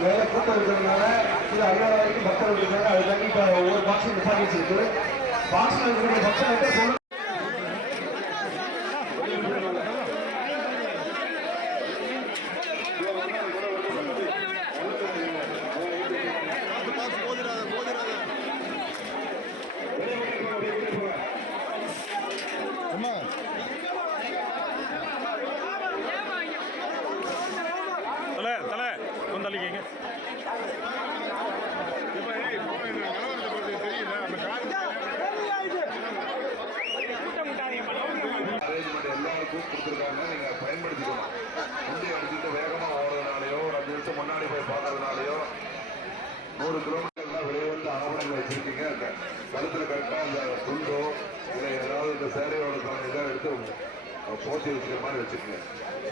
வேலை கூட்டம் இருக்கிறதுனால இது அல்லாத வரைக்கும் பக்தர்கள் இருக்காங்க. அதுக்காண்டி இப்போ ஒவ்வொரு பாக்ஸும் நிப்பாட்டி வச்சிருக்கு. பாக்ஸில் இருக்கக்கூடிய பக்தர்கிட்ட சொல்ல தலை கொந்தளிக்கீங்க எல்லாருக்கும் கொடுத்துருக்காங்க. நீங்க பயன்படுத்திக்கணும். வண்டி அடிச்சுட்டு வேகமா ஓடுறதுனாலயோ ஒரு 5 நிமிஷம் முன்னாடி போய் பார்க்கறதுனாலயோ 100 கிலோமீட்டர் வெளியே வந்து ஆவணங்கள் வச்சிருக்கீங்க. கழுத்துல கரெக்டா அந்த துண்டோ இல்லை ஏதாவது இந்த சேரையோட இதை எடுத்து போட்டி வச்சுக்கிற மாதிரி வச்சுக்கோங்க.